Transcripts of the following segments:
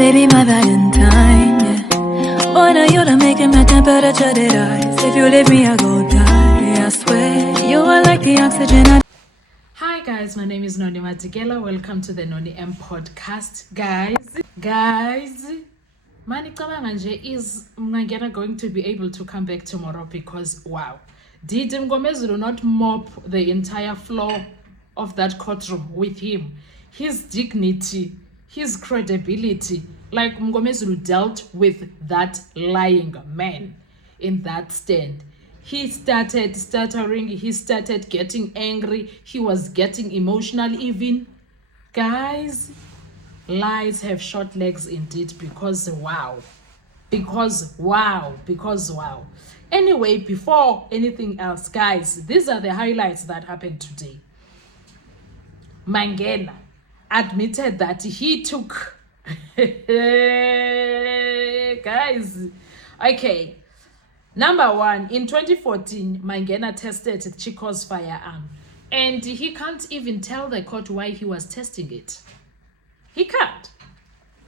baby, my Valentine, yeah. Boy, now you're making my temperature rise. If you leave me, I go die. I swear, you are like the oxygen. Hi guys, my name is Noni Matikela. Welcome to the Noni M podcast. Guys, Mani Kabanganje is Mangena going to be able to come back tomorrow because wow. Did Mngomezulu not mop the entire floor of that courtroom with him? His dignity, his credibility, like Mngomezulu dealt with that lying man in that stand. He started stuttering, he started getting angry, he was getting emotional even. Guys, lies have short legs indeed because wow. Anyway, before anything else, guys, these are the highlights that happened today. Mangena admitted that he took guys, okay. Number one, in 2014, Mangena tested Chiko's firearm, and he can't even tell the court why he was testing it. He can't.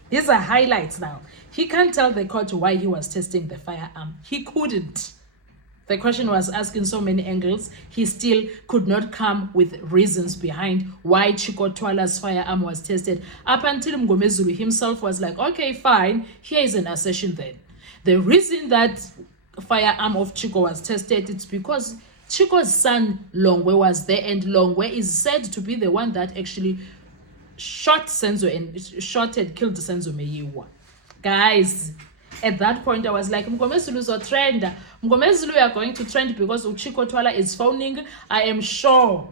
These are highlights now. He can't tell the court why he was testing the firearm. He couldn't. The question was asked in so many angles. He still could not come with reasons behind why Chiko Twala's firearm was tested. Up until Mngomezulu himself was like, okay, fine, here is an assertion then. The reason that firearm of Chiko was tested, it's because Chiko's son Longwe was there, and Longwe is said to be the one that actually shot Senzo and killed Senzo Meyiwa. Guys, at that point I was like, Mngomezulu is a trend. Mngomezulu, we are going to trend because Chiko Twala is phoning. I am sure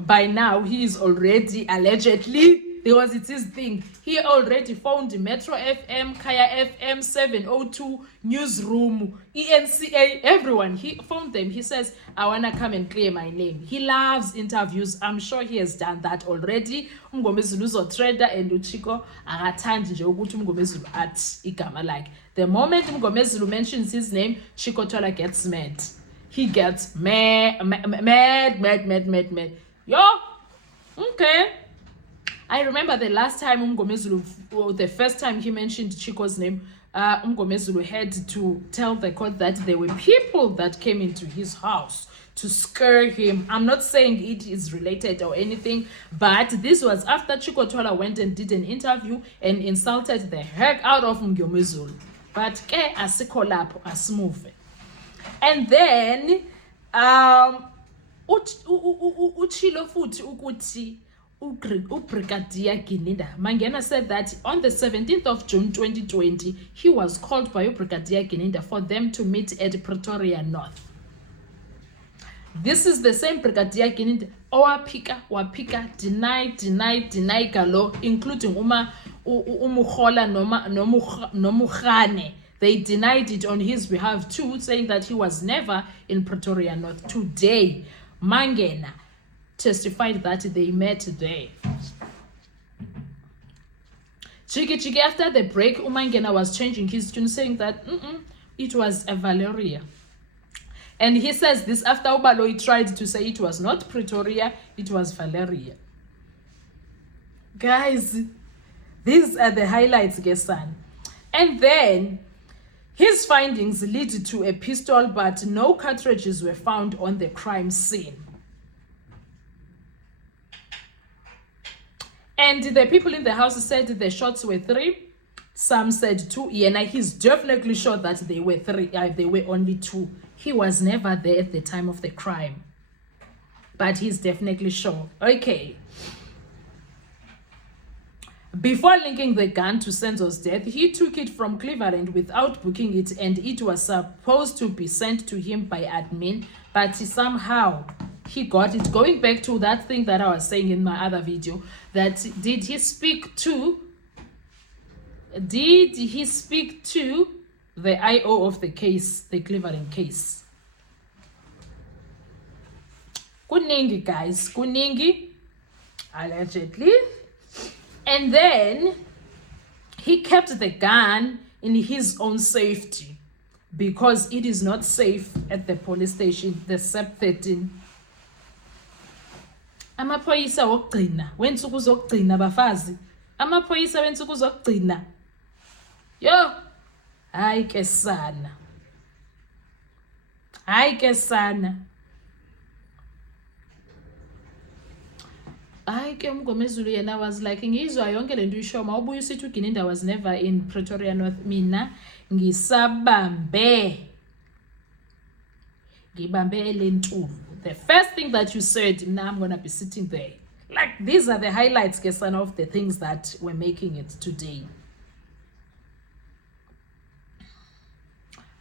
by now he is already allegedly, because it's his thing, he already phoned Metro FM, Kaya FM, 702, Newsroom, ENCA, everyone. He phoned them. He says, I want to come and clear my name. He loves interviews. I'm sure he has done that already. Mngomezulu is a trader and Uchiko akathandi nje ukuthi Mngomezulu athi igama like. The moment Mngomezulu mentions his name, Chiko Twala gets mad. He gets mad. Yo, okay. I remember the last time Mngomezulu, the first time he mentioned Chiko's name, Mngomezulu had to tell the court that there were people that came into his house to scare him. I'm not saying it is related or anything, but this was after Chiko Twala went and did an interview and insulted the heck out of Mngomezulu. But ke asikho lapho asimove. And then uchilo futhi ukuthi Brigadier Gininda. Mangena said that on the 17th of June 2020, he was called by Brigadier Gininda for them to meet at Pretoria North. This is the same Brigadier Gininda. Wapika, deny galo, including Umuhola Nomukhane. They denied it on his behalf too, saying that he was never in Pretoria North. Today, Mangena testified that they met there. Chiki, after the break, Umangena was changing his tune, saying that it was a Valeria. And he says this after Ubaloi tried to say it was not Pretoria, it was Valeria. Guys, these are the highlights, Gesan. And then his findings lead to a pistol, but no cartridges were found on the crime scene. And the people in the house said the shots were 3. Some said 2. Yeah, he's definitely sure that they were 3. They were only 2. He was never there at the time of the crime. But he's definitely sure. Okay. Before linking the gun to Senzo's death, he took it from Cleveland without booking it, and it was supposed to be sent to him by admin, but somehow he got it. Going back to that thing that I was saying in my other video, that did he speak to the IO of the case, the Cleveland case? Kuningi, guys, kuningi, allegedly. And then he kept the gun in his own safety because it is not safe at the police station, the SEP 13. Amaphoyisa wokugcina wensuku zokugcina bafazi, amaphoyisa wensuku zokugcina Yo, hayi ke sana. Hayi ke sana. Hayi ke uMgomezulu yena was like ngizwa yonke lento uyisho mawubuye usithi uGininda was never in Pretoria North. Mina ngibambe elentulu. The first thing that you said, now I'm gonna be sitting there. Like, these are the highlights, Kesana, of the things that were making it today.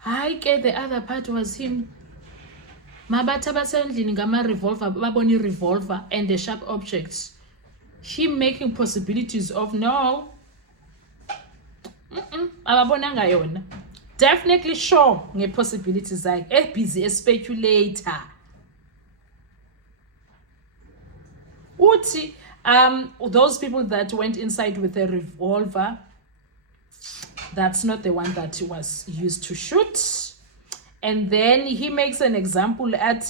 Hayi ke the other part was him. Mabata basendlini ngama revolver, baboni revolver and the sharp objects. Him making possibilities of no. Ababonanga yona. Definitely sure nge possibilities like busy a speculator. Uti those people that went inside with a revolver, that's not the one that was used to shoot. And then he makes an example at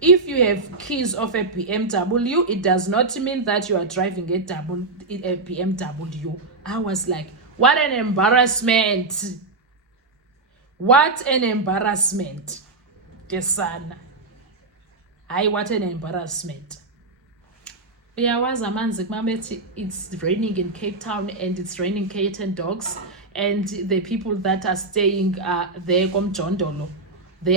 if you have keys of a BMW, it does not mean that you are driving a BMW. I was like, what an embarrassment. What an embarrassment. Kesana. What an embarrassment. It's raining in Cape Town and it's raining cat and dogs, and the people that are staying there come Jondolo. They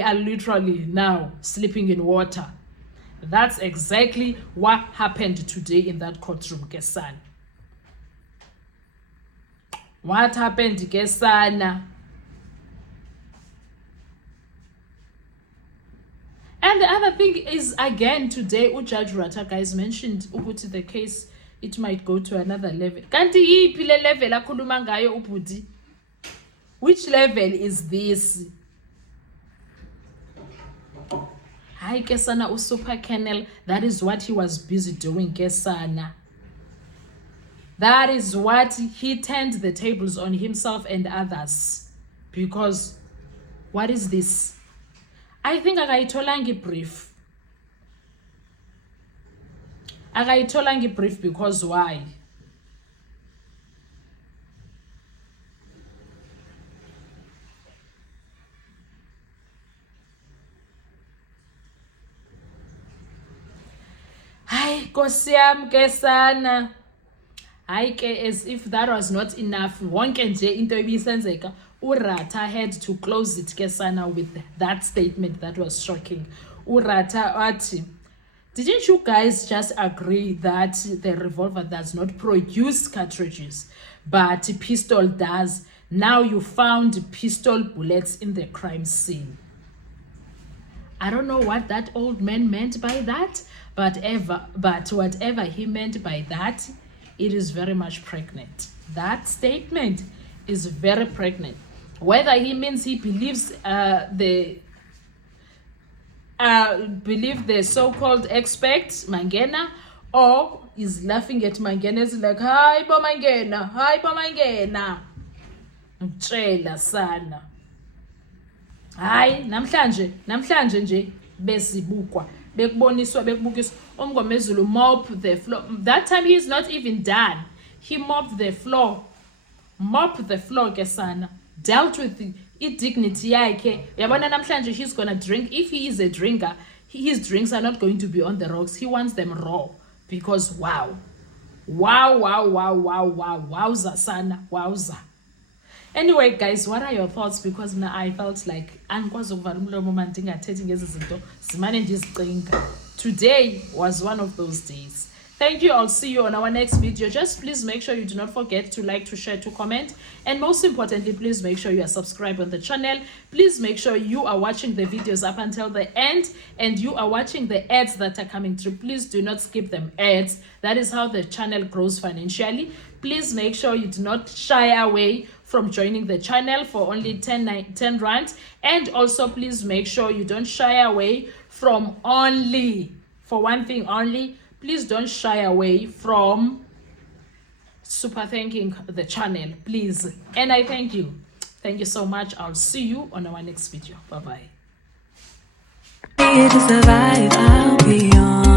are literally now sleeping in water. That's exactly what happened today in that courtroom, Kesana. What happened, Kesana? And the other thing is, again, today, Judge Rata, guys, mentioned the case, it might go to another level. Kanti yiphi level akhuluma ngayo uBhuti? Which level is this? Hayi Kesana, Super Kernel, that is what he was busy doing, Kesana. That is what he turned the tables on himself and others. Because, what is this? I think akayitholangi brief. Akayitholangi brief because why? Hayi Nkosi yami Kesana. Hayi ke, as if that was not enough, wonke nje into ibisenzeka, uRata had to close it Kesana with that statement that was shocking. uRata athi, didn't you guys just agree that the revolver does not produce cartridges, but pistol does? Now you found pistol bullets in the crime scene. I don't know what that old man meant by that, but whatever he meant by that, it is very much pregnant. That statement is very pregnant. Whether he means he believes the so-called expert Mangena, or is laughing at Mangena, is like, hi bo Mangena. Mtshela sana. Hayi namhlanje nje besibukwa bekubukiswa uMgomezulu mop the floor. That time he is not even done. He mopped the floor Kesana, dealt with the dignity yakhe. Yabona namhlanje he's gonna drink. If he is a drinker, his drinks are not going to be on the rocks. He wants them raw, because wowza sana, wowza. Anyway guys, what are your thoughts? Because now I felt like today was one of those days. Thank you. I'll see you on our next video. Just please make sure you do not forget to like, to share, to comment, and most importantly, please make sure you are subscribed on the channel. Please make sure you are watching the videos up until the end, and you are watching the ads that are coming through. Please do not skip them ads. That is how the channel grows financially. Please make sure you do not shy away from joining the channel for only 10 rand, and also please make sure you don't shy away from please don't shy away from super thanking the channel, please. And I thank you so much. I'll see you on our next video. Bye bye. To survive, I'll be on.